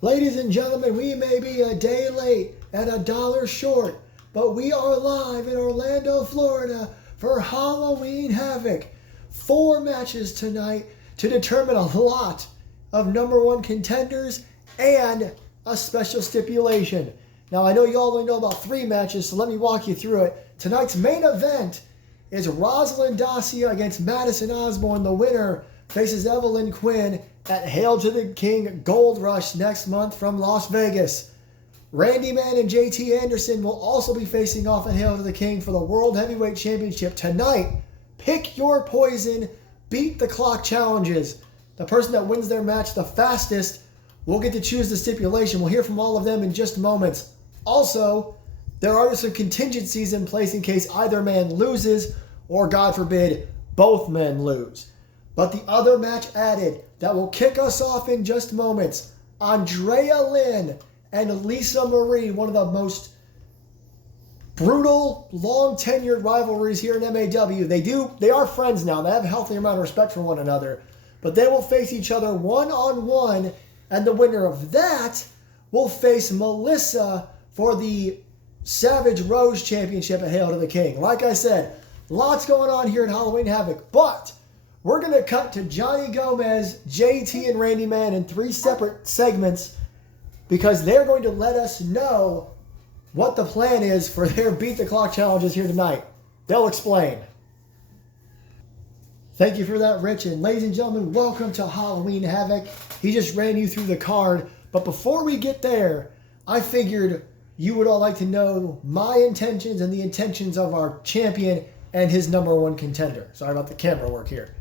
Ladies and gentlemen, we may be a day late and a dollar short, but we are live in Orlando, Florida for Halloween Havoc. 4 matches tonight to determine a lot of number 1 contenders and a special stipulation. Now, I know you all only know about 3 matches, so let me walk you through it. Tonight's main event is Rosalind Dacia against Madison Osborne. The winner faces Evelyn Quinn at Hail to the King Gold Rush next month from Las Vegas. Randy Man and JT Anderson will also be facing off at Hail to the King for the World Heavyweight Championship tonight. Pick your poison, beat the clock challenges. The person that wins their match the fastest will get to choose the stipulation. We'll hear from all of them in just moments. Also, there are some contingencies in place in case either man loses or, God forbid, both men lose. But the other match added that will kick us off in just moments, Andrea Lynn and Lisa Marie, one of the most brutal, long-tenured rivalries here in MAW. They are friends now. They have a healthy amount of respect for one another. But they will face each other one-on-one, and the winner of that will face Melissa for the Savage Rose Championship at Hail to the King. Like I said, lots going on here at Halloween Havoc, but we're going to cut to Johnny Gomez, JT, and Randy Man in 3 separate segments because they're going to let us know what the plan is for their Beat the Clock challenges here tonight. They'll explain. Thank you for that, Rich. And ladies and gentlemen, welcome to Halloween Havoc. He just ran you through the card. But before we get there, I figured you would all like to know my intentions and the intentions of our champion and his number 1 contender. Sorry about the camera work here.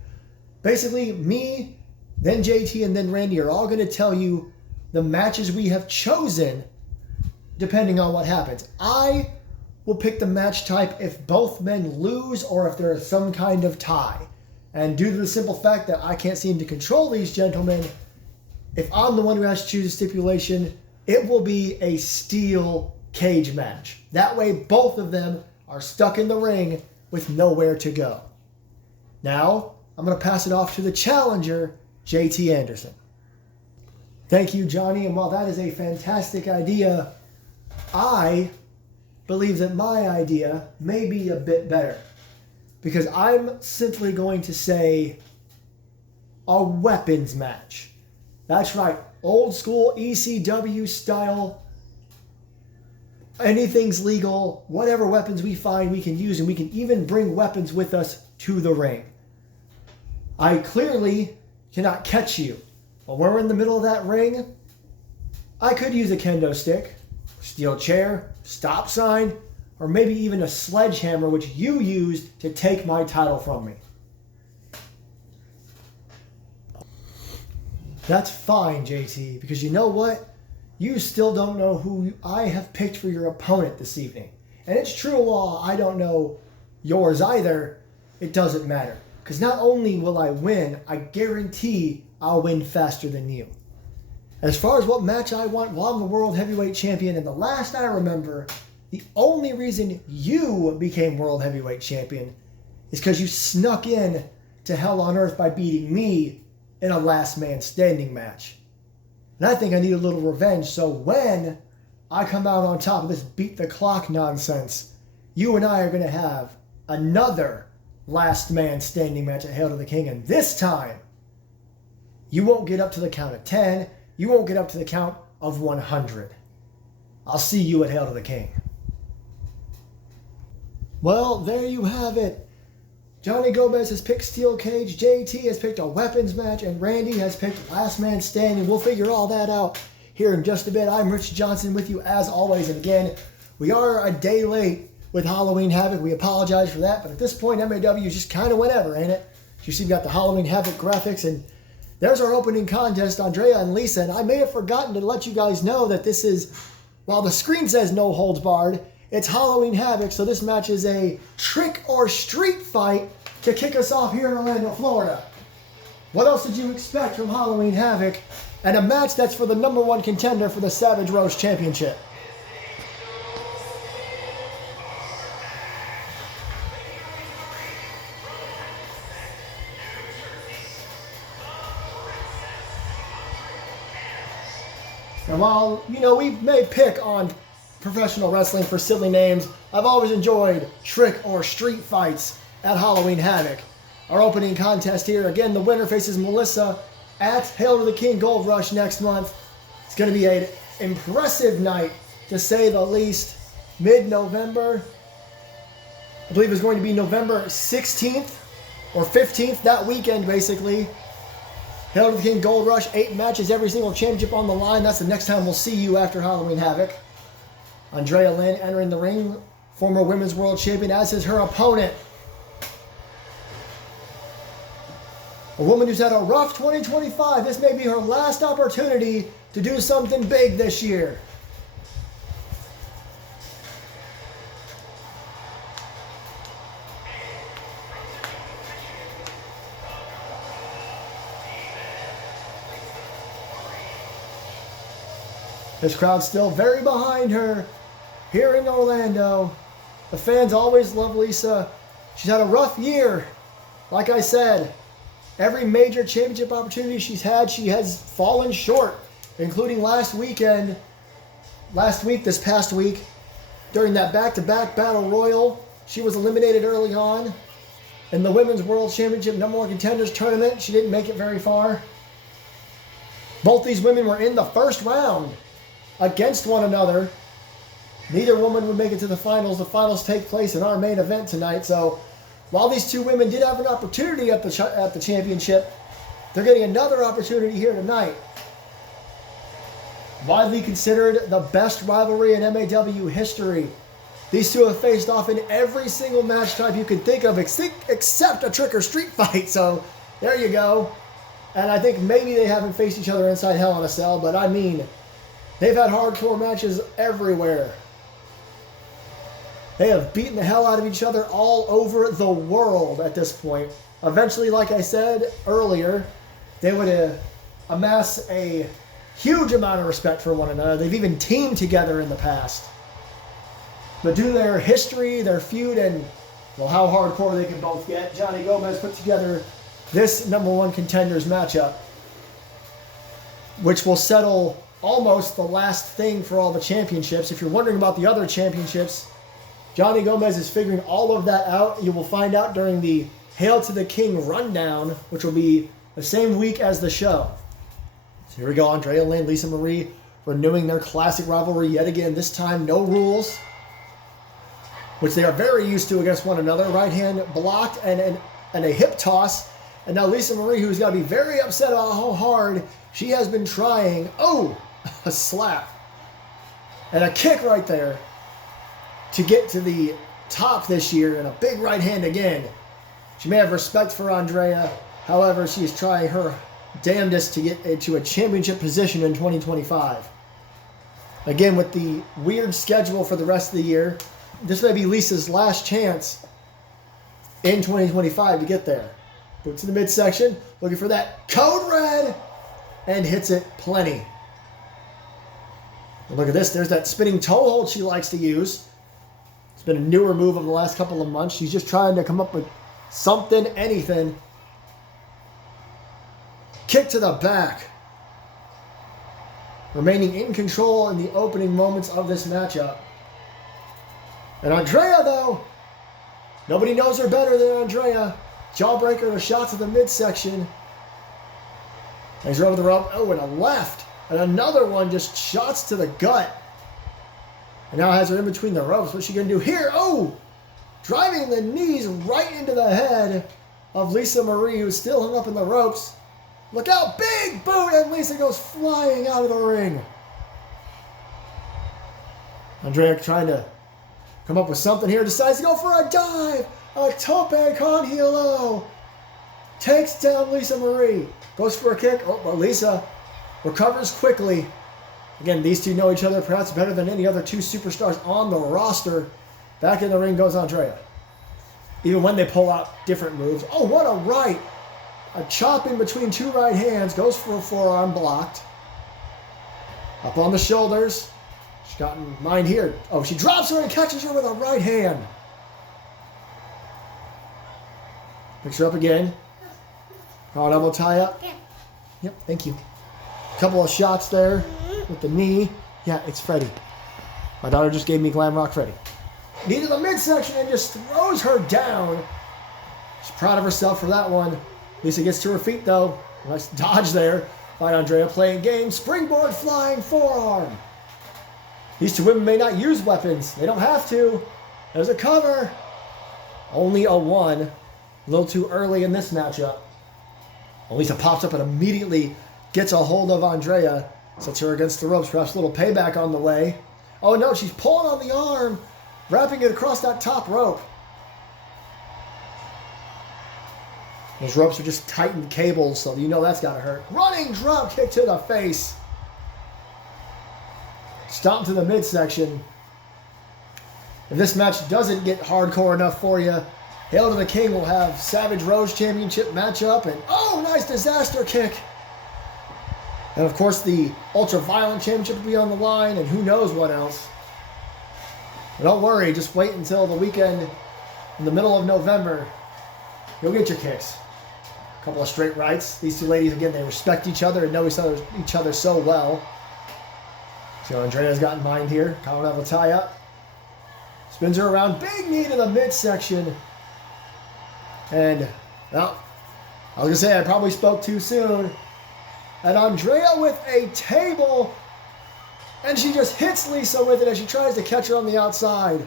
Basically, me, then JT, and then Randy are all going to tell you the matches we have chosen depending on what happens. I will pick the match type if both men lose or if there is some kind of tie. And due to the simple fact that I can't seem to control these gentlemen, if I'm the one who has to choose a stipulation, it will be a steel cage match. That way, both of them are stuck in the ring with nowhere to go. Now, I'm going to pass it off to the challenger, JT Anderson. Thank you, Johnny. And while that is a fantastic idea, I believe that my idea may be a bit better. Because I'm simply going to say a weapons match. That's right. Old school ECW style. Anything's legal. Whatever weapons we find, we can use. And we can even bring weapons with us to the ring. I clearly cannot catch you. But when we're in the middle of that ring, I could use a kendo stick, steel chair, stop sign, or maybe even a sledgehammer, which you used to take my title from me. That's fine, JT, because you know what? You still don't know who I have picked for your opponent this evening. And it's true, while I don't know yours either, it doesn't matter. Because not only will I win, I guarantee I'll win faster than you. As far as what match I want, well, I'm the World Heavyweight Champion, and the last I remember, the only reason you became World Heavyweight Champion is because you snuck in to Hell on Earth by beating me in a last man standing match. And I think I need a little revenge, so when I come out on top of this beat the clock nonsense, you and I are going to have another last man standing match at Hail to the King, and this time, you won't get up to the count of 10, you won't get up to the count of 100. I'll see you at Hail to the King. Well, there you have it. Johnny Gomez has picked steel cage, JT has picked a weapons match, and Randy has picked last man standing. We'll figure all that out here in just a bit. I'm Rich Johnson with you as always, and again, we are a day late with Halloween Havoc. We apologize for that, but at this point, MAW is just kind of whenever, ain't it? You see, we've got the Halloween Havoc graphics, and there's our opening contest, Andrea and Lisa, and I may have forgotten to let you guys know that this is, while the screen says no holds barred, it's Halloween Havoc, so this match is a trick or street fight to kick us off here in Orlando, Florida. What else did you expect from Halloween Havoc and a match that's for the number 1 contender for the Savage Rose Championship? And while, you know, we may pick on professional wrestling for silly names, I've always enjoyed trick or street fights at Halloween Havoc. Our opening contest here, again, the winner faces Melissa at Hail to the King Gold Rush next month. It's going to be an impressive night, to say the least. Mid-November, I believe it's going to be November 16th or 15th, that weekend, basically. Hail to the King Gold Rush, 8 matches, every single championship on the line. That's the next time we'll see you after Halloween Havoc. Andrea Lynn entering the ring, former Women's World Champion, as is her opponent. A woman who's had a rough 2025. This may be her last opportunity to do something big this year. This crowd's still very behind her here in Orlando. The fans always love Lisa. She's had a rough year. Like I said, every major championship opportunity she's had, she has fallen short, including this past week, during that back-to-back Battle Royal. She was eliminated early on. In the Women's World Championship #1 Contenders tournament, she didn't make it very far. Both these women were in the first round against one another. Neither woman would make it to the finals. The finals take place in our main event tonight. So while these two women did have an opportunity at the championship, they're getting another opportunity here tonight. Widely considered the best rivalry in MAW history. These two have faced off in every single match type you can think of, except a trick or street fight. So there you go. And I think maybe they haven't faced each other inside Hell in a Cell, but I mean, they've had hardcore matches everywhere. They have beaten the hell out of each other all over the world at this point. Eventually, like I said earlier, they would amass a huge amount of respect for one another. They've even teamed together in the past. But due to their history, their feud, and, well, how hardcore they can both get, Johnny Gomez put together this #1 Contenders matchup, which will settle almost the last thing for all the championships. If you're wondering about the other championships, Johnny Gomez is figuring all of that out. You will find out during the Hail to the King rundown, which will be the same week as the show. So here we go. Andrea Lynn, Lisa Marie renewing their classic rivalry yet again. This time, no rules, which they are very used to against one another. Right hand blocked and a hip toss. And now Lisa Marie, who's got to be very upset about how hard she has been trying. Oh, a slap. And a kick right there to get to the top this year, and a big right hand again. She may have respect for Andrea. However, she is trying her damnedest to get into a championship position in 2025. Again, with the weird schedule for the rest of the year, this may be Lisa's last chance in 2025 to get there. Boots in the midsection, looking for that code red, and hits it plenty. And look at this. There's that spinning toe hold she likes to use. It's been a newer move of the last couple of months. She's just trying to come up with something, anything. Kick to the back. Remaining in control in the opening moments of this matchup. And Andrea, though, nobody knows her better than Andrea. Jawbreaker, the shot to the midsection. Hangs her over the rope. Oh, and a left. And another one, just shots to the gut. And now has her in between the ropes. What's she going to do here? Oh! Driving the knees right into the head of Lisa Marie, who's still hung up in the ropes. Look out! Big boot! And Lisa goes flying out of the ring. Andrea trying to come up with something here. Decides to go for a dive. A tope con hilo. Takes down Lisa Marie. Goes for a kick. Oh, but Lisa recovers quickly. Again, these two know each other perhaps better than any other two superstars on the roster. Back in the ring goes Andrea. Even when they pull out different moves. Oh, what a right. A chop in between two right hands. Goes for a forearm blocked. Up on the shoulders. She's got in mind here. Oh, she drops her and catches her with a right hand. Picks her up again. Raw elbow tie up. Yep, thank you. Couple of shots there. with the knee. Yeah, it's Freddie. My daughter just gave me Glam Rock Freddie. Knee to the midsection and just throws her down. She's proud of herself for that one. Lisa gets to her feet though. Nice dodge there by Andrea playing game. Springboard flying forearm. These two women may not use weapons. They don't have to. There's a cover. Only a 1. A little too early in this matchup. Lisa pops up and immediately gets a hold of Andrea. Sets her against the ropes. Perhaps a little payback on the way. Oh no, she's pulling on the arm. Wrapping it across that top rope. Those ropes are just tightened cables, so you know that's got to hurt. Running drop kick to the face. Stomp to the midsection. If this match doesn't get hardcore enough for you, Hail to the King will have Savage Rose Championship matchup. And oh, nice disaster kick. And of course the Ultra Violent Championship will be on the line, and who knows what else. But don't worry, just wait until the weekend in the middle of November. You'll get your kicks. A couple of straight rights. These two ladies, again, they respect each other and know each other so well. So Andrea's got in mind here. Colorado will tie up. Spins her around. Big knee to the midsection. And, well, I was going to say I probably spoke too soon. And Andrea with a table. And she just hits Lisa with it as she tries to catch her on the outside.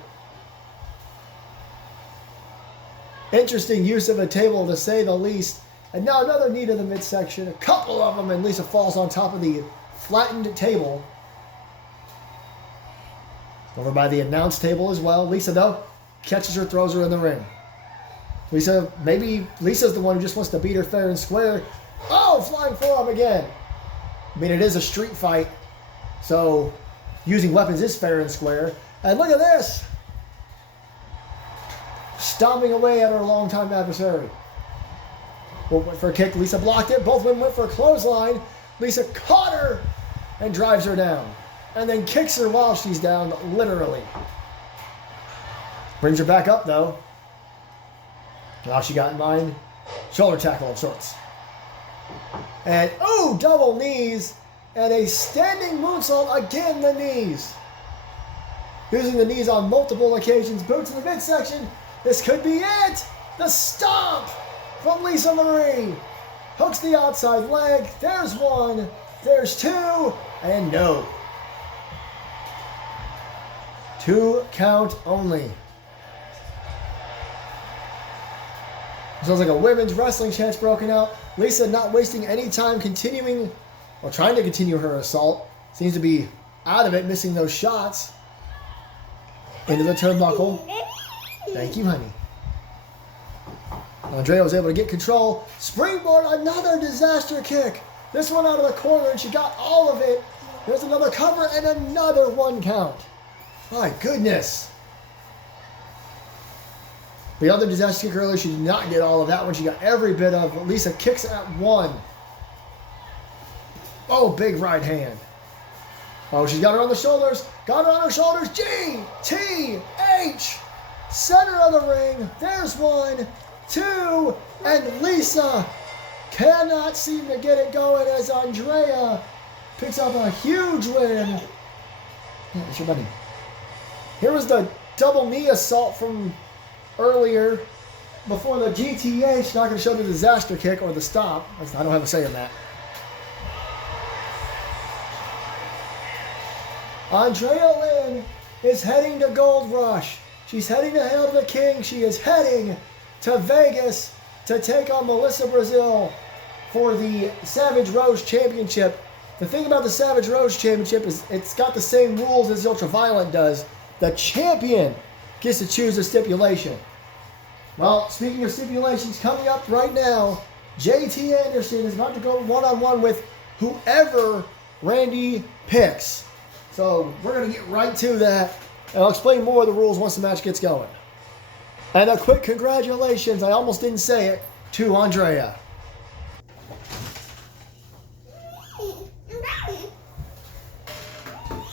Interesting use of a table, to say the least. And now another knee to the midsection. A couple of them, and Lisa falls on top of the flattened table. Over by the announce table as well. Lisa, though, catches her, throws her in the ring. Lisa, maybe Lisa's the one who just wants to beat her fair and square. Oh, flying forearm again. I mean, it is a street fight, so using weapons is fair and square. And look at this. Stomping away at her longtime adversary. Both went for a kick. Lisa blocked it. Both women went for a clothesline. Lisa caught her and drives her down. And then kicks her while she's down, literally. Brings her back up, though. Now she got in mind. Shoulder tackle of sorts. And, oh, double knees. And a standing moonsault, again the knees. Using the knees on multiple occasions. Boot to the midsection. This could be it. The stomp from Lisa Marie. Hooks the outside leg. There's one. There's two. And no. 2 count only. Sounds like a women's wrestling chant's broken out. Lisa not wasting any time continuing, or trying to continue her assault. Seems to be out of it, missing those shots. Into the turnbuckle. Thank you, honey. Andrea was able to get control. Springboard, another disaster kick. This one out of the corner, and she got all of it. There's another cover and another 1 count. My goodness. The other disaster kick earlier, she did not get all of that one. She got every bit of it. Lisa kicks at 1. Oh, big right hand. Oh, she's got her on the shoulders. Got her on her shoulders. G, T, H. Center of the ring. There's 1, 2. And Lisa cannot seem to get it going as Andrea picks up a huge win. Yeah, it's your buddy. Here was the double knee assault from earlier before the GTH. Not going to show the disaster kick or the stop. I don't have a say in that. Andrea Lynn is heading to Gold Rush. She's heading to Hail to the King. She is heading to Vegas to take on Melissa Brazil for the Savage Rose Championship. The thing about the Savage Rose Championship is it's got the same rules as the Ultra Violent does. The champion gets to choose a stipulation. Well, speaking of stipulations, coming up right now, JT Anderson is about to go one-on-one with whoever Randy picks. So we're going to get right to that, and I'll explain more of the rules once the match gets going. And a quick congratulations, I almost didn't say it, to Andrea.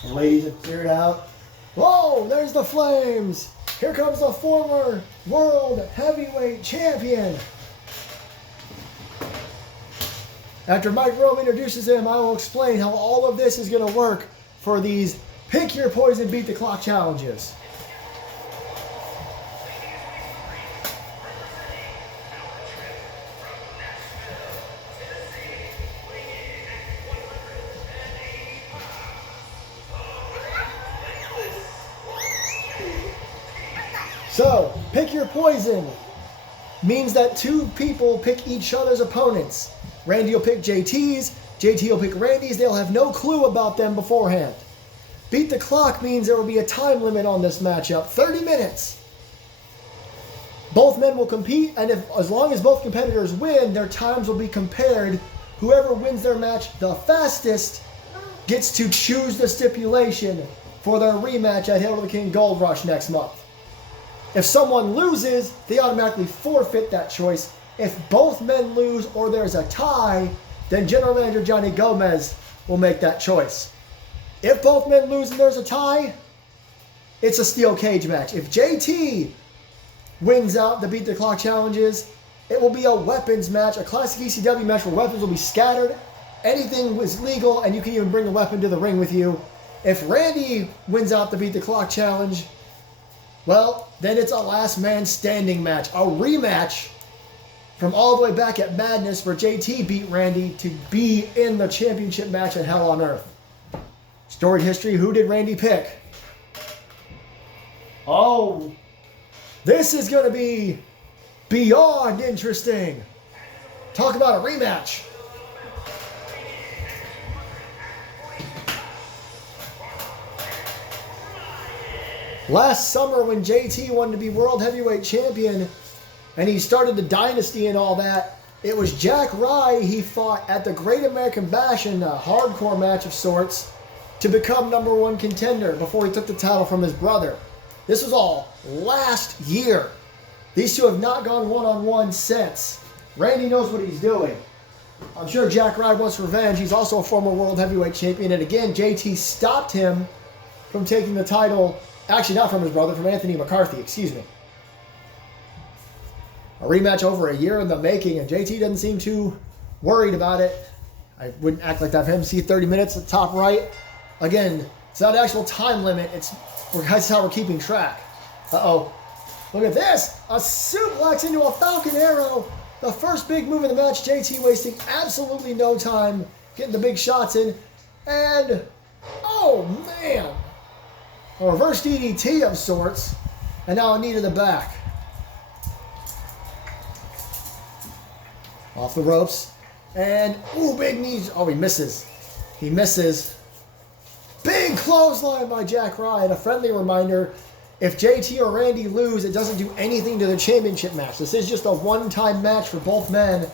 Ladies have cleared out. Whoa, there's the flames. Here comes the former world heavyweight champion. After Mike Rome introduces him, I will explain how all of this is going to work for these Pick Your Poison, Beat the Clock challenges. So, Pick Your Poison means that two people pick each other's opponents. Randy will pick JT's, JT will pick Randy's. They'll have no clue about them beforehand. Beat the Clock means there will be a time limit on this matchup, 30 minutes. Both men will compete, and as long as both competitors win, their times will be compared. Whoever wins their match the fastest gets to choose the stipulation for their rematch at Hail to the King Gold Rush next month. If someone loses, they automatically forfeit that choice. If both men lose or there's a tie, then General Manager Johnny Gomez will make that choice. If both men lose and there's a tie, it's a steel cage match. If JT wins out the Beat the Clock challenges, it will be a weapons match, a classic ECW match where weapons will be scattered. Anything is legal, and you can even bring a weapon to the ring with you. If Randy wins out the Beat the Clock challenge, well, then it's a last man standing match, a rematch from all the way back at Madness where JT beat Randy to be in the championship match at Hell on Earth. Storied history, who did Randy pick? Oh, this is going to be beyond interesting. Talk about a rematch. Last summer when JT wanted to be World Heavyweight Champion and he started the dynasty and all that, it was Jack Rye he fought at the Great American Bash in a hardcore match of sorts to become #1 contender before he took the title from his brother. This was all last year. These two have not gone one-on-one since. Randy knows what he's doing. I'm sure Jack Rye wants revenge. He's also a former World Heavyweight Champion. And again, JT stopped him from taking the title. Actually, not from his brother, from Anthony McCarthy, excuse me. A rematch over a year in the making, and JT doesn't seem too worried about it. I wouldn't act like that for him. See 30 minutes at the top right. Again, it's not an actual time limit. That's how we're keeping track. Uh-oh. Look at this. A suplex into a Falcon Arrow. The first big move in the match. JT wasting absolutely no time getting the big shots in. And, oh, man. A reverse DDT of sorts. And now a knee to the back. Off the ropes. And, ooh, big knees. Oh, he misses. He misses. Big clothesline by Jack Rye. And a friendly reminder, if JT or Randy lose, it doesn't do anything to the championship match. This is just a one-time match for both men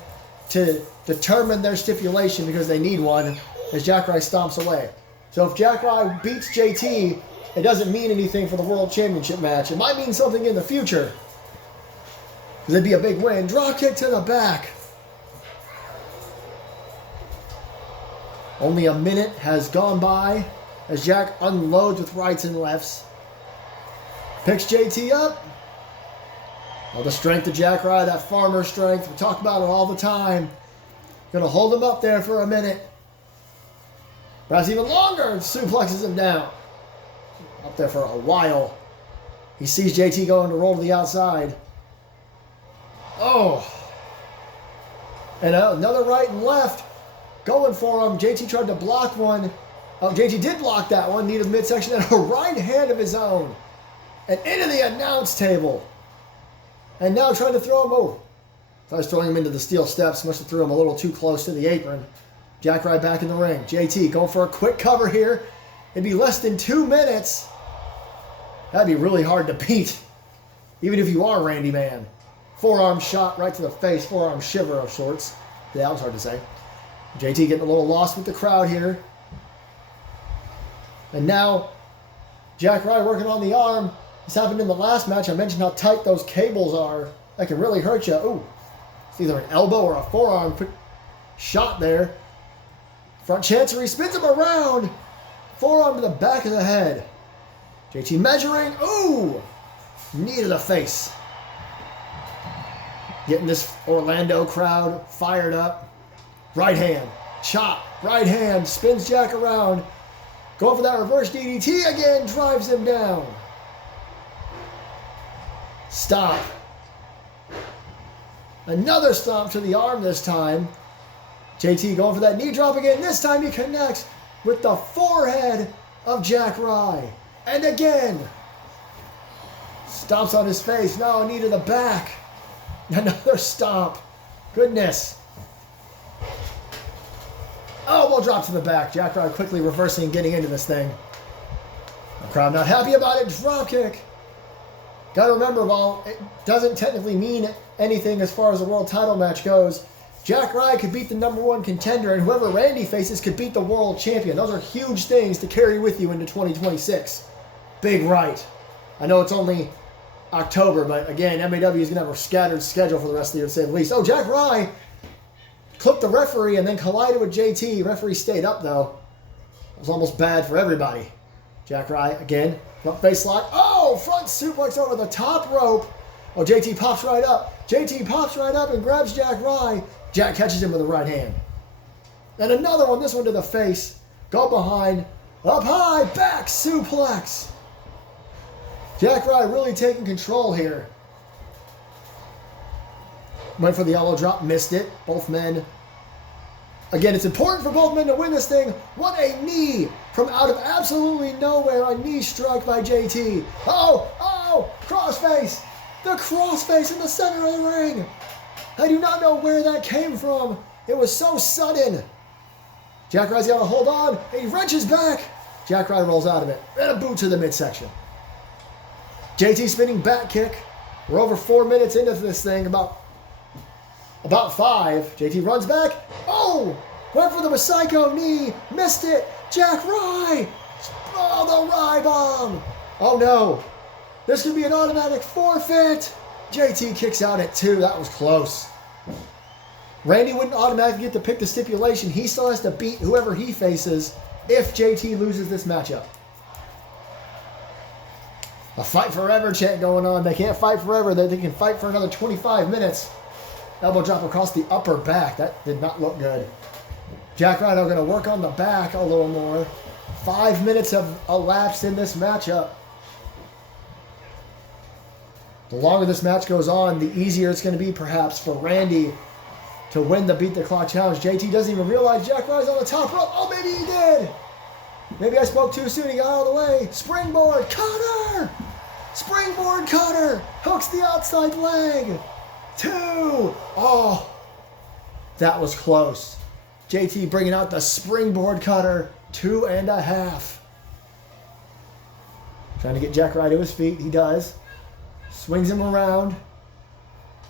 to determine their stipulation because they need one as Jack Rye stomps away. So if Jack Rye beats JT, it doesn't mean anything for the World Championship match. It might mean something in the future because it'd be a big win. Drop kick to the back. Only a minute has gone by as Jack unloads with rights and lefts. Picks JT up. Well, the strength of Jack Rye, that farmer strength. We talk about it all the time. Gonna hold him up there for a minute. Perhaps even longer, and suplexes him down. Up there for a while. He sees JT going to roll to the outside. Oh. And another right and left. Going for him. JT tried to block one. Oh, JT did block that one. Knee to the midsection and a right hand of his own. And into the announce table. And now trying to throw him over. I was throwing him into the steel steps. Must have threw him a little too close to the apron. Jack Rye back in the ring. JT going for a quick cover here. It'd be less than 2 minutes. That'd be really hard to beat. Even if you are Randy Man. Forearm shot right to the face. Forearm shiver of sorts. Yeah, that was hard to say. JT getting a little lost with the crowd here. And now Jack Rye working on the arm. This happened in the last match. I mentioned how tight those cables are. That can really hurt you. Ooh. It's either an elbow or a forearm. Quick shot there. Front chancery spins him around. Forearm to the back of the head. JT measuring. Ooh. Knee to the face. Getting this Orlando crowd fired up. Right hand. Chop. Right hand. Spins Jack around. Going for that reverse DDT again. Drives him down. Stop. Another stomp to the arm this time. JT going for that knee drop again. This time he connects with the forehead of Jack Rye. And again. Stomps on his face. Now a knee to the back. Another stomp. Goodness. Elbow drop to the back. Jack Rye quickly reversing and getting into this thing. The crowd not happy about it. Drop kick. Got to remember, while it doesn't technically mean anything as far as the world title match goes, Jack Rye could beat the #1 contender, and whoever Randy faces could beat the world champion. Those are huge things to carry with you into 2026. Big right. I know it's only October, but again, MAW is going to have a scattered schedule for the rest of the year, to say the least. Oh, Jack Rye clipped the referee and then collided with JT. Referee stayed up, though. It was almost bad for everybody. Jack Rye, again, front face lock. Oh, front suplex over the top rope. Oh, JT pops right up. JT pops right up and grabs Jack Rye. Jack catches him with the right hand. And another one, this one to the face. Go behind. Up high, back suplex. Jack Rye really taking control here. Went for the elbow drop, missed it. Both men. Again, it's important for both men to win this thing. What a knee from out of absolutely nowhere. A knee strike by JT. Oh, crossface. The crossface in the center of the ring. I do not know where that came from. It was so sudden. Jack Rye's got to hold on. He wrenches back. Jack Rye rolls out of it. And a boot to the midsection. JT spinning back kick. We're over 4 minutes into this thing. About 5. JT runs back. Oh! Went for the psycho knee. Missed it. Jack Rye. Oh, the Rye bomb. Oh, no. This could be an automatic forfeit. JT kicks out at 2. That was close. Randy wouldn't automatically get to pick the stipulation. He still has to beat whoever he faces if JT loses this matchup. A fight forever chant going on. They can't fight forever. They can fight for another 25 minutes. Elbow drop across the upper back. That did not look good. Jack Rye going to work on the back a little more. 5 minutes have elapsed in this matchup. The longer this match goes on, the easier it's going to be perhaps for Randy to win the Beat the Clock Challenge. JT doesn't even realize Jack Rye's on the top rope. Oh, maybe he did. Maybe I spoke too soon. He got out of the way. Springboard cutter. Springboard cutter. Hooks the outside leg. 2. Oh, that was close. JT bringing out the springboard cutter. 2.5. Trying to get Jack Rye to his feet. He does. Swings him around.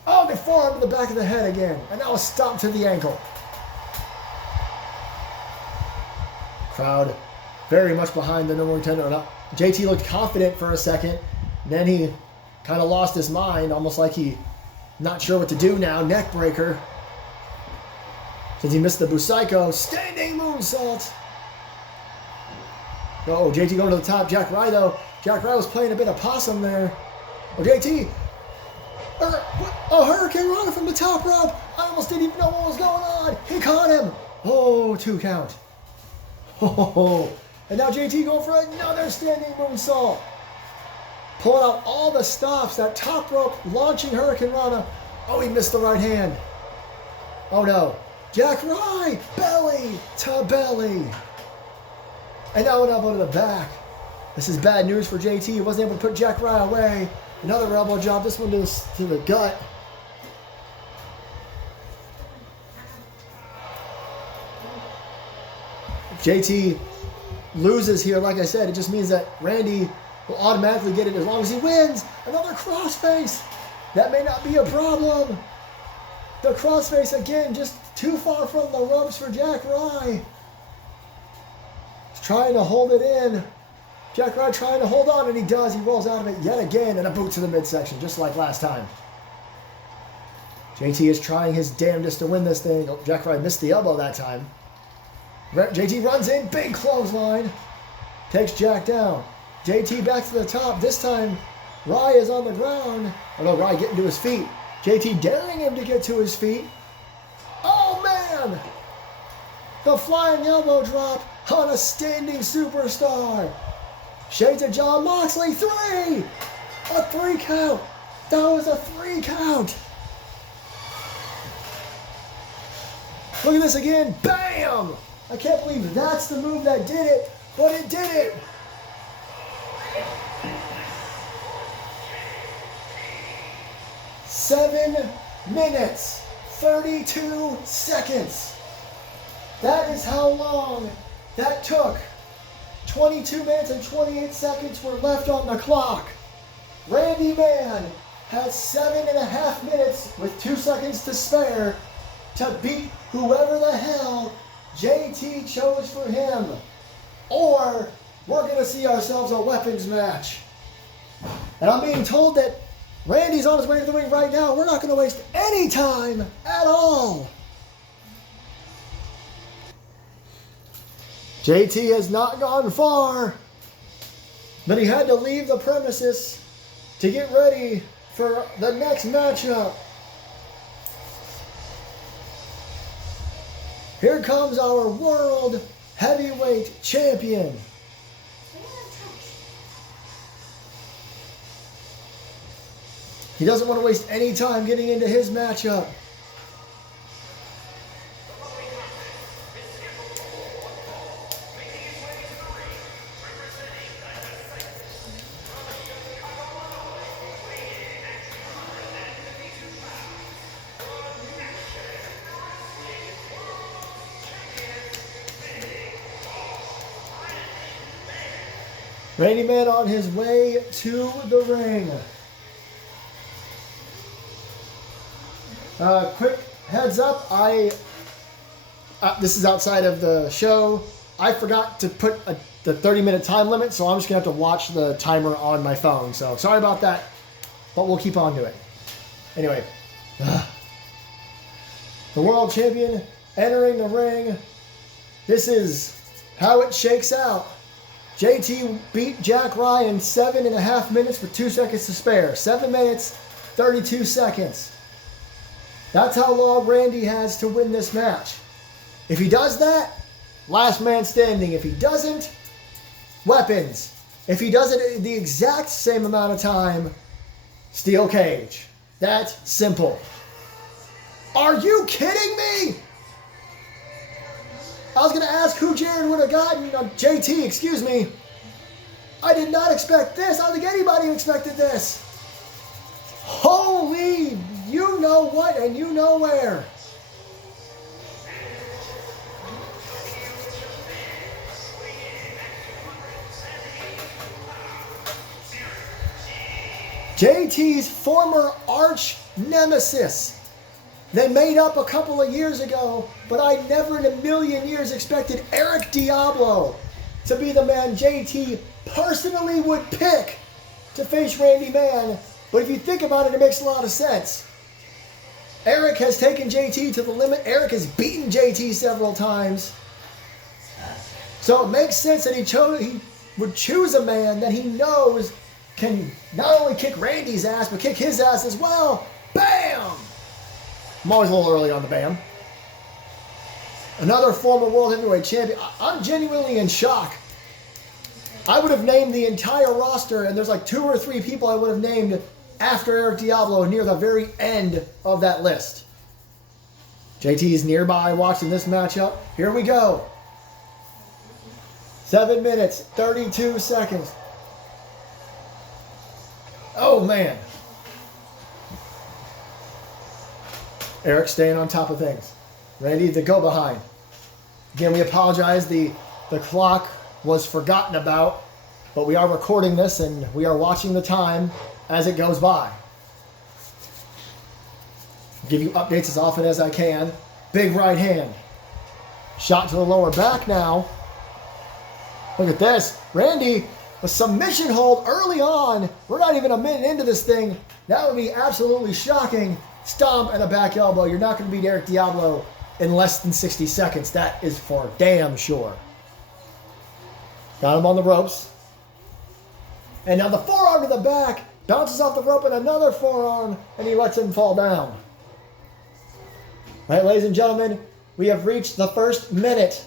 Oh, they forearm to the back of the head again. And now a stomp to the ankle. Crowd very much behind the #1 contender. JT looked confident for a second. Then he kind of lost his mind. Almost like he not sure what to do now. Neck breaker. Since he missed the Busaiku. Standing moonsault. Oh, JT going to the top. Jack Rye, though. Jack Rye was playing a bit of possum there. Oh, JT. A Hurricane Rana from the top rope. I almost didn't even know what was going on. He caught him. Oh, 2 count. Oh, and now JT going for another standing moonsault. Pulling out all the stops. That top rope launching Hurricane Rana. Oh, he missed the right hand. Oh, no. Jack Rye. Belly to belly. And now an elbow to the back. This is bad news for JT. He wasn't able to put Jack Rye away. Another elbow drop. This one to the gut. If JT loses here, like I said, it just means that Randy will automatically get it as long as he wins. Another crossface. That may not be a problem. The crossface again, just too far from the ropes for Jack Rye. He's trying to hold it in. Jack Rye trying to hold on, and he does. He rolls out of it yet again, and a boot to the midsection, just like last time. JT is trying his damnedest to win this thing. Oh, Jack Rye missed the elbow that time. JT runs in, big clothesline. Takes Jack down. JT back to the top. This time, Rye is on the ground. Oh no, Rye getting to his feet. JT daring him to get to his feet. Oh man! The flying elbow drop on a standing superstar. Shades of John Moxley, 3! A 3 count. That was a 3 count. Look at this again. Bam! I can't believe that's the move that did it, but it did it. Seven minutes, 32 seconds. That is how long that took. 22 minutes and 28 seconds were left on the clock. Randy Man has 7.5 minutes with 2 seconds to spare to beat whoever the hell JT chose for him. Or we're going to see ourselves a weapons match. And I'm being told that Randy's on his way to the ring right now. We're not going to waste any time at all. JT has not gone far, but he had to leave the premises to get ready for the next matchup. Here comes our World Heavyweight Champion. He doesn't want to waste any time getting into his matchup. Randy Man on his way to the ring. Quick heads up, this is outside of the show. I forgot to put the 30-minute time limit, so I'm just going to have to watch the timer on my phone. So sorry about that, but we'll keep on to it. Anyway, the world champion entering the ring. This is how it shakes out. JT beat Jack Ryan 7.5 minutes with 2 seconds to spare. 7 minutes, 32 seconds. That's how long Randy has to win this match. If he does that, last man standing. If he doesn't, weapons. If he does it in the exact same amount of time, steel cage. That's simple. Are you kidding me? I was going to ask who Jared would have gotten. JT, excuse me. I did not expect this. I don't think anybody expected this. Holy, you know what and you know where. JT's former arch nemesis. They made up a couple of years ago, but I never in a million years expected Eric Diablo to be the man JT personally would pick to face Randy Man. But if you think about it, it makes a lot of sense. Eric has taken JT to the limit. Eric has beaten JT several times. So it makes sense that he would choose a man that he knows can not only kick Randy's ass, but kick his ass as well. Bam! I'm always a little early on the bam. Another former World Heavyweight Champion. I'm genuinely in shock. I would have named the entire roster, and there's like 2 or 3 people I would have named after Eric Diablo near the very end of that list. JT is nearby watching this matchup. Here we go. 7 minutes, 32 seconds. Oh, man. Eric staying on top of things. Randy, the go behind. Again, we apologize. The clock was forgotten about, but we are recording this and we are watching the time as it goes by. Give you updates as often as I can. Big right hand. Shot to the lower back now. Look at this. Randy, a submission hold early on. We're not even a minute into this thing. That would be absolutely shocking. Stomp and a back elbow. You're not going to beat Eric Diablo in less than 60 seconds. That is for damn sure. Got him on the ropes. And now the forearm to the back. Bounces off the rope and another forearm. And he lets him fall down. All right, ladies and gentlemen. We have reached the first minute.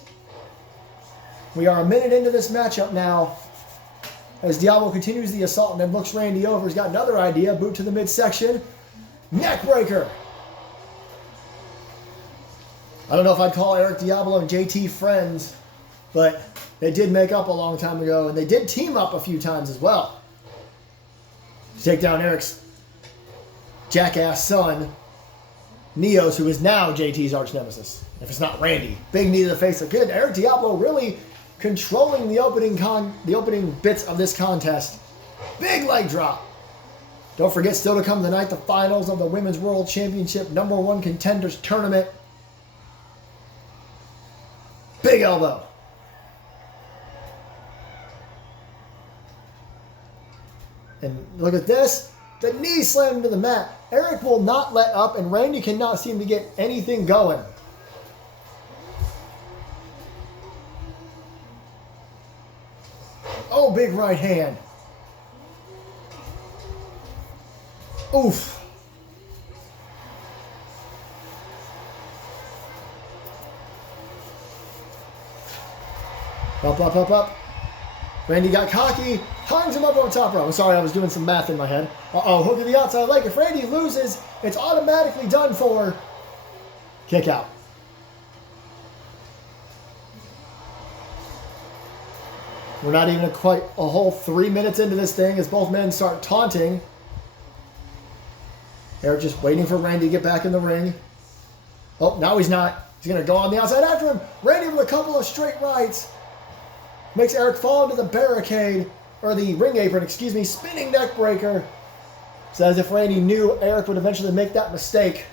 We are a minute into this matchup now. As Diablo continues the assault and then looks Randy over. He's got another idea. Boot to the midsection. Neck breaker. I don't know if I'd call Eric Diablo and JT friends, but they did make up a long time ago, and they did team up a few times as well to take down Eric's jackass son, Neos, who is now JT's arch nemesis. If it's not Randy. Big knee to the face again. Eric Diablo really controlling the opening bits of this contest. Big leg drop. Don't forget, still to come tonight, the finals of the Women's World Championship #1 Contenders Tournament. Big elbow. And look at this. The knee slammed into the mat. Eric will not let up, and Randy cannot seem to get anything going. Oh, big right hand. Oof. Up, up, up, up. Randy got cocky. Hangs him up on top rope. I'm sorry, I was doing some math in my head. Uh-oh, hook to the outside leg. If Randy loses, it's automatically done for. Kick out. We're not even quite a whole 3 minutes into this thing as both men start taunting. Eric just waiting for Randy to get back in the ring. Oh, now he's not. He's going to go on the outside after him. Randy with a couple of straight rights. Makes Eric fall into the barricade, or the ring apron, excuse me, spinning neck breaker. It's as if Randy knew Eric would eventually make that mistake.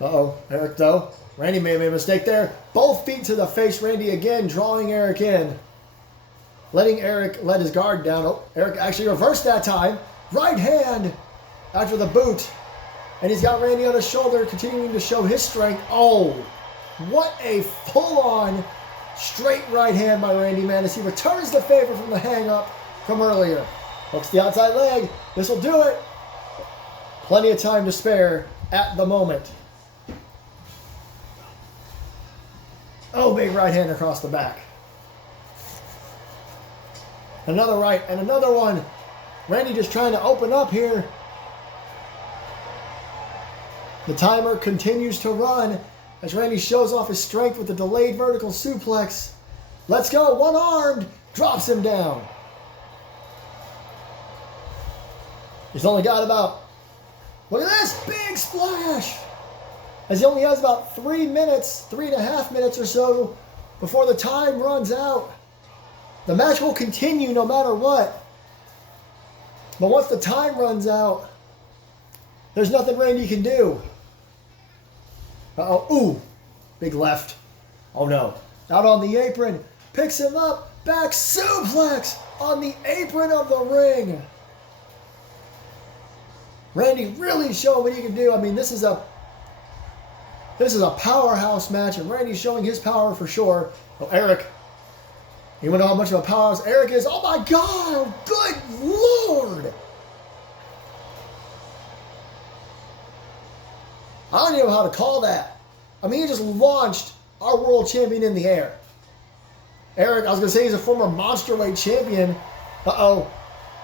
Uh-oh, Eric though. Randy may have made a mistake there. Both feet to the face, Randy again, drawing Eric in. Letting Eric let his guard down. Oh, Eric actually reversed that time. Right hand after the boot. And he's got Randy on his shoulder, continuing to show his strength. Oh, what a full-on straight right hand by Randy, man, as he returns the favor from the hang-up from earlier. Hooks the outside leg. This will do it. Plenty of time to spare at the moment. Oh, big right hand across the back. Another right and another one. Randy just trying to open up here. The timer continues to run as Randy shows off his strength with the delayed vertical suplex. Let's go, one-armed, drops him down. He's only got about, look at this, big splash. As he only has about 3 minutes, 3.5 minutes or so before the time runs out. The match will continue no matter what. But once the time runs out, there's nothing Randy can do. Uh-oh. Ooh. Big left. Oh, no. Out on the apron. Picks him up. Back suplex on the apron of the ring. Randy really showing what he can do. I mean, this is a powerhouse match, and Randy's showing his power for sure. Oh, Eric. You want to know how much of a powerhouse Eric is? Oh, my God. Good Lord. I don't even know how to call that. I mean, he just launched our world champion in the air. Eric, I was going to say he's a former monster weight champion. Uh-oh.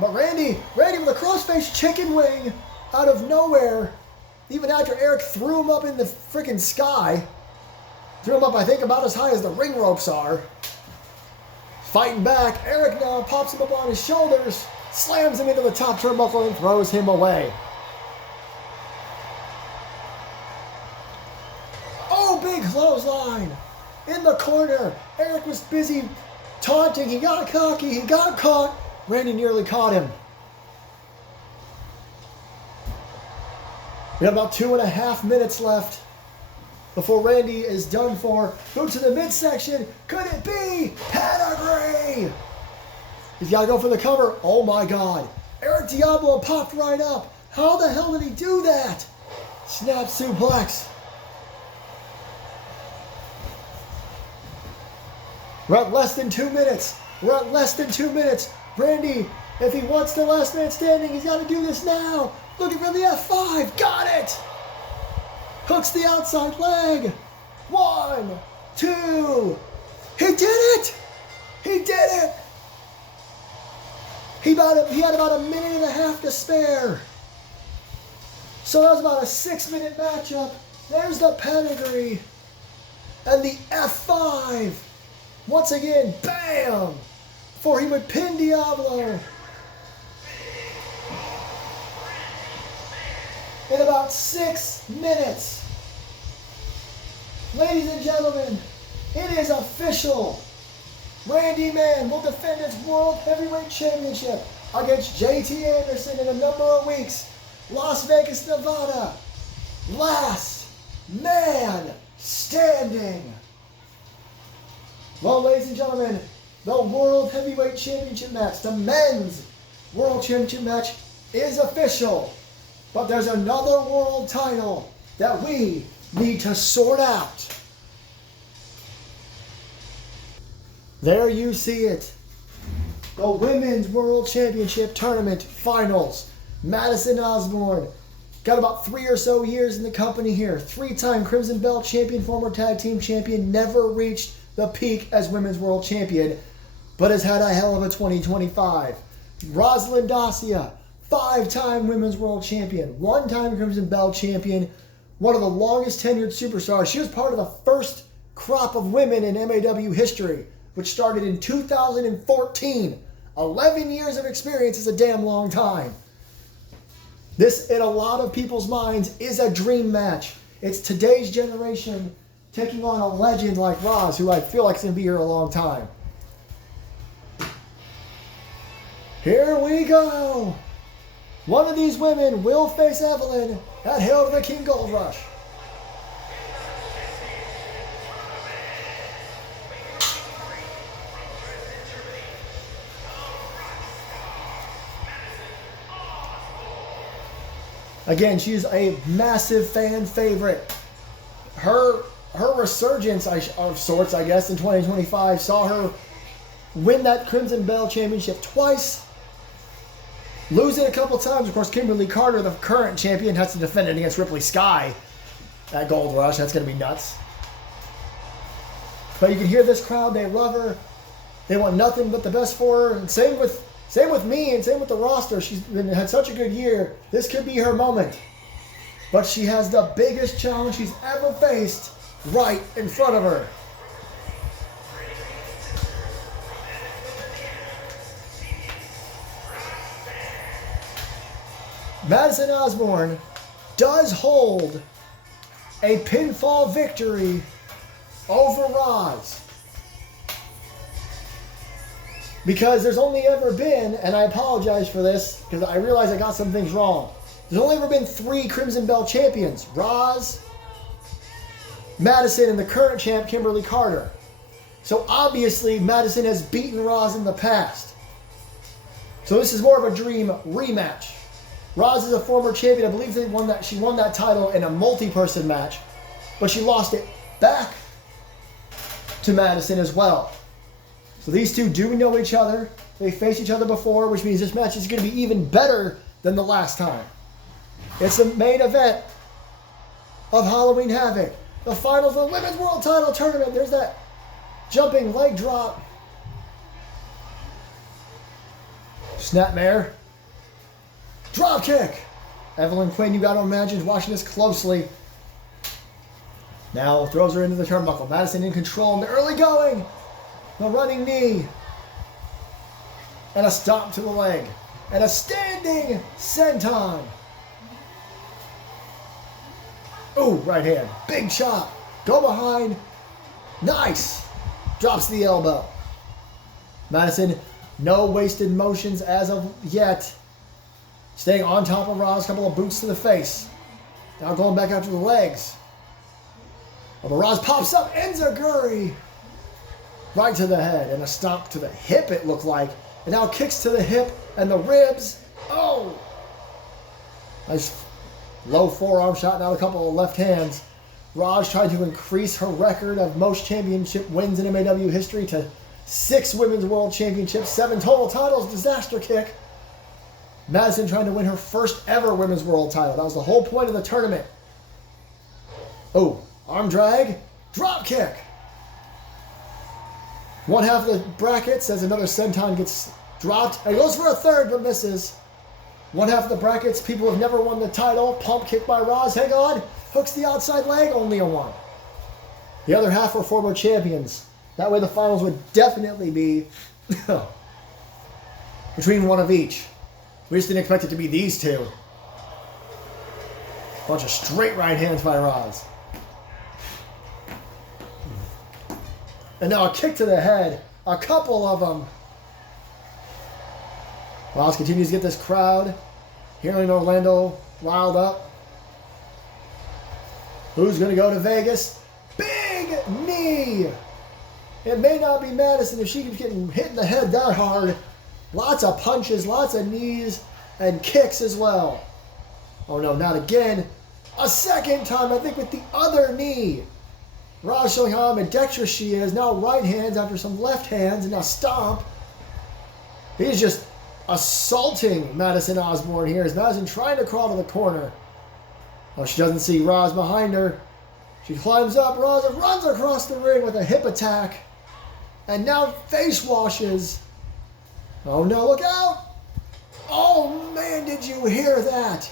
But Randy with a crossface chicken wing out of nowhere, even after Eric threw him up in the freaking sky. Threw him up, I think, about as high as the ring ropes are. Fighting back. Eric now pops him up on his shoulders, slams him into the top turnbuckle, and throws him away. Big clothesline in the corner. Eric was busy taunting. He got cocky. He got caught. Randy nearly caught him. We have about 2.5 minutes left before Randy is done for. Go to the midsection. Could it be pedigree? He's got to go for the cover. Oh my God. Eric Diablo popped right up. How the hell did he do that? Snap suplex. We're at less than 2 minutes. Randy If he wants the last man standing, he's got to do this now. Looking for the F5. Got it. Hooks the outside leg. 1, 2. He did it. He did it. He had about a minute and a half to spare. So that was about a 6-minute matchup. There's the pedigree. And the F5. Once again, bam. Before he would pin Diablo. In about 6 minutes. Ladies and gentlemen, it is official. Randy Man will defend his World Heavyweight Championship against JT Anderson in a number of weeks. Las Vegas, Nevada. Last man standing. Well, ladies and gentlemen, the World Heavyweight Championship match, the men's World Championship match is official. But there's another world title that we need to sort out. There you see it. The Women's World Championship Tournament Finals. Madison Osborne got about 3 or so years in the company here. 3-time Crimson Belt champion, former tag team champion, never reached the peak as Women's World Champion, but has had a hell of a 2025. Rosalind Dacia, 5-time Women's World Champion, 1-time Crimson Belt champion, one of the longest tenured superstars. She was part of the first crop of women in MAW history, which started in 2014. 11 years of experience is a damn long time. This, in a lot of people's minds, is a dream match. It's today's generation taking on a legend like Roz, who I feel like is going to be here a long time. Here we go. One of these women will face Evelyn at Hail to the King Gold Rush. Again, she's a massive fan favorite. Her resurgence of sorts, I guess, in 2025 saw her win that Crimson Belt Championship twice. Lose it a couple times. Of course, Kimberly Carter, the current champion, has to defend it against Ripley Sky at Gold Rush. That's going to be nuts. But you can hear this crowd. They love her. They want nothing but the best for her. And same with me and same with the roster. She's had such a good year. This could be her moment. But she has the biggest challenge she's ever faced right in front of her. Madison Osborne does hold a pinfall victory over Roz. Because there's only ever been, and I apologize for this, because I realize I got some things wrong. There's only ever been 3 Crimson Belt champions. Roz, Madison, and the current champ, Kimberly Carter. So obviously, Madison has beaten Roz in the past. So this is more of a dream rematch. Roz is a former champion. I believe she won that title in a multi-person match, but she lost it back to Madison as well. So these two do know each other. They faced each other before, which means this match is going to be even better than the last time. It's the main event of Halloween Havoc. The finals of the Women's World Title Tournament. There's that jumping leg drop. Snapmare. Drop kick. Evelyn Quinn, you got to imagine, is watching this closely. Now throws her into the turnbuckle. Madison in control in the early going. The running knee. And a stomp to the leg. And a standing senton. Ooh, right hand. Big chop. Go behind. Nice. Drops the elbow. Madison, no wasted motions as of yet. Staying on top of Roz, couple of boots to the face. Now going back after the legs. But Roz pops up, enziguri. Right to the head, and a stomp to the hip, it looked like. And now kicks to the hip and the ribs. Oh! Nice low forearm shot, now a couple of left hands. Roz tried to increase her record of most championship wins in MAW history to 6 Women's World Championships, 7 total titles. Disaster kick. Madison trying to win her first ever Women's World title. That was the whole point of the tournament. Oh, arm drag, drop kick. One half of the bracket says another senton gets dropped. And he goes for a third, but misses. One half of the brackets, people have never won the title. Pump kick by Roz. Hang on. Hooks the outside leg, only a 1. The other half were former champions. That way the finals would definitely be between one of each. We just didn't expect it to be these two. Bunch of straight right hands by Roz. And now a kick to the head. A couple of them. Roz continues to get this crowd here in Orlando riled up. Who's going to go to Vegas? Big knee. It may not be Madison if she keeps getting hit in the head that hard. Lots of punches, lots of knees, and kicks as well. Oh no, not again. A second time, I think with the other knee. Roz showing how ambidextrous she is. Now right hands after some left hands, and now stomp. He's just assaulting Madison Osborne here as Madison trying to crawl to the corner. Oh, she doesn't see Roz behind her. She climbs up. Roz runs across the ring with a hip attack. And now face washes. Oh no, look out! Oh man, did you hear that?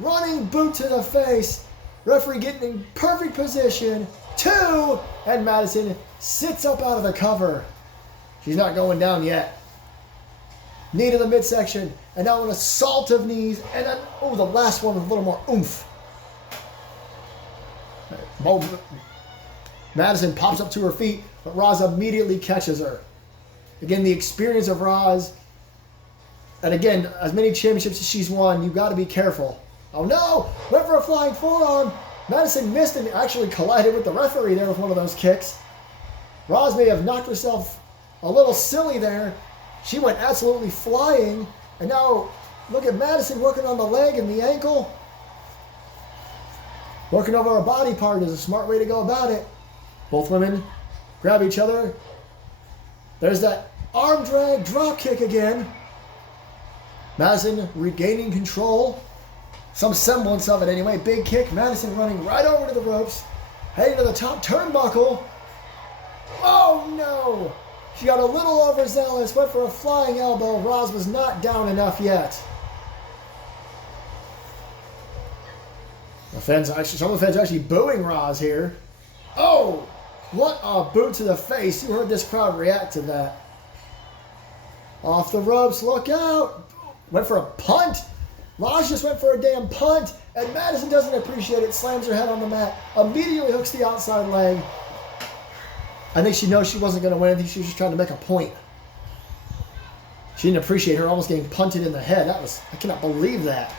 Running boot to the face. Referee getting in perfect position. 2! And Madison sits up out of the cover. She's not going down yet. Knee to the midsection. And now an assault of knees. And then, oh, the last one with a little more oomph. Madison pops up to her feet, but Roz immediately catches her. Again, the experience of Roz. And again, as many championships as she's won, you've got to be careful. Oh no! Went for a flying forearm. Madison missed and actually collided with the referee there with one of those kicks. Roz may have knocked herself a little silly there. She went absolutely flying. And now, look at Madison working on the leg and the ankle. Working over a body part is a smart way to go about it. Both women grab each other. There's that arm drag drop kick again. Madison regaining control. Some semblance of it anyway. Big kick. Madison running right over to the ropes. Heading to the top turnbuckle. Oh no! She got a little overzealous. Went for a flying elbow. Roz was not down enough yet. Some of the fans are actually booing Roz here. Oh! What a boot to the face. You heard this crowd react to that. Off the ropes. Look out! Went for a punt. Roz just went for a damn punt. And Madison doesn't appreciate it. Slams her head on the mat. Immediately hooks the outside leg. I think she knows she wasn't going to win. I think she was just trying to make a point. She didn't appreciate her almost getting punted in the head. I cannot believe that.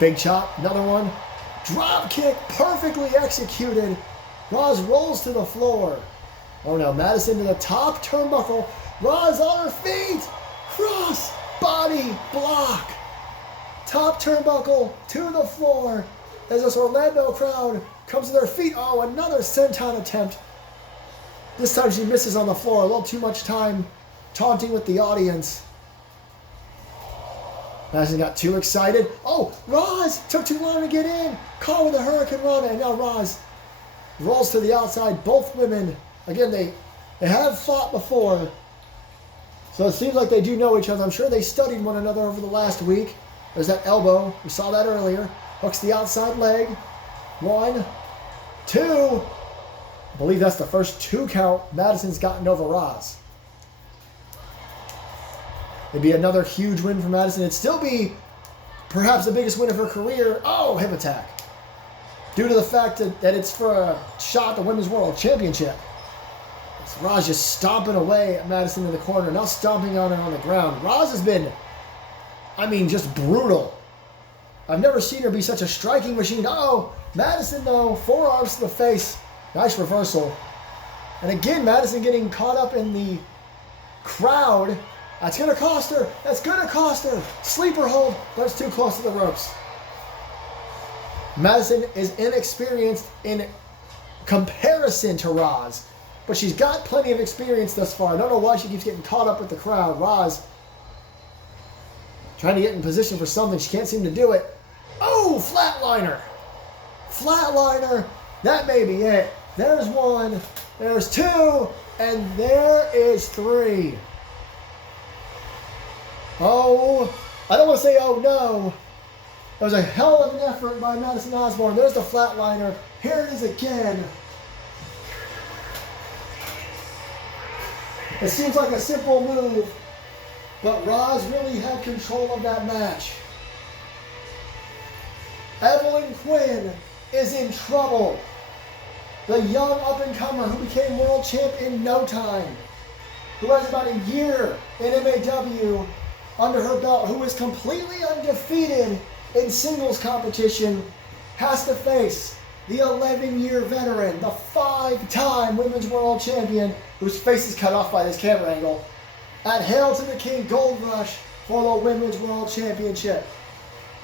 Big chop, another one. Drop kick, perfectly executed. Roz rolls to the floor. Oh no, Madison to the top turnbuckle. Roz on her feet. Cross, body, block. Top turnbuckle to the floor as this Orlando crowd comes to their feet. Oh, another senton attempt. This time she misses on the floor. A little too much time taunting with the audience. Madison got too excited. Oh, Roz took too long to get in. Caught with a Hurricane Rana. And now Roz rolls to the outside. Both women, again, they have fought before. So it seems like they do know each other. I'm sure they studied one another over the last week. There's that elbow. We saw that earlier. Hooks the outside leg. 1, 2. I believe that's the first 2 count Madison's gotten over Roz. It'd be another huge win for Madison. It'd still be perhaps the biggest win of her career. Oh, hip attack. Due to the fact that it's for a shot at the Women's World Championship. It's Roz just stomping away at Madison in the corner. Now stomping on her on the ground. Roz has been, just brutal. I've never seen her be such a striking machine. Oh, Madison though, forearms to the face. Nice reversal. And again, Madison getting caught up in the crowd. That's going to cost her. That's going to cost her. Sleeper hold. That's too close to the ropes. Madison is inexperienced in comparison to Roz. But she's got plenty of experience thus far. I don't know why she keeps getting caught up with the crowd. Roz Trying to get in position for something. She can't seem to do it. Oh, flatliner. Flatliner. That may be it. There's one. There's two. And there is three. Oh, I don't want to say oh no. It was a hell of an effort by Madison Osborne. There's the flatliner. Here it is again. It seems like a simple move, but Roz really had control of that match. Evelyn Quinn is in trouble. The young up-and-comer who became world champ in no time, who has about a year in MAW under her belt, who is completely undefeated in singles competition, has to face the 11-year veteran, the 5-time women's world champion, whose face is cut off by this camera angle, at Hail to the King Gold Rush for the Women's World Championship.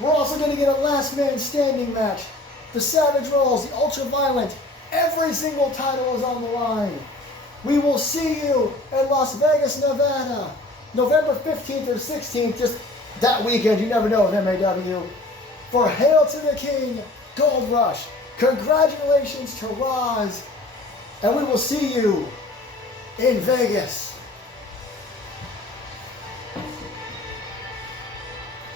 We're also going to get a last man standing match. The Savage Rolls, the Ultra Violent, every single title is on the line. We will see you in Las Vegas, Nevada, November 15th or 16th, just that weekend, you never know with MAW, for Hail to the King Gold Rush. Congratulations to Roz, and we will see you in Vegas.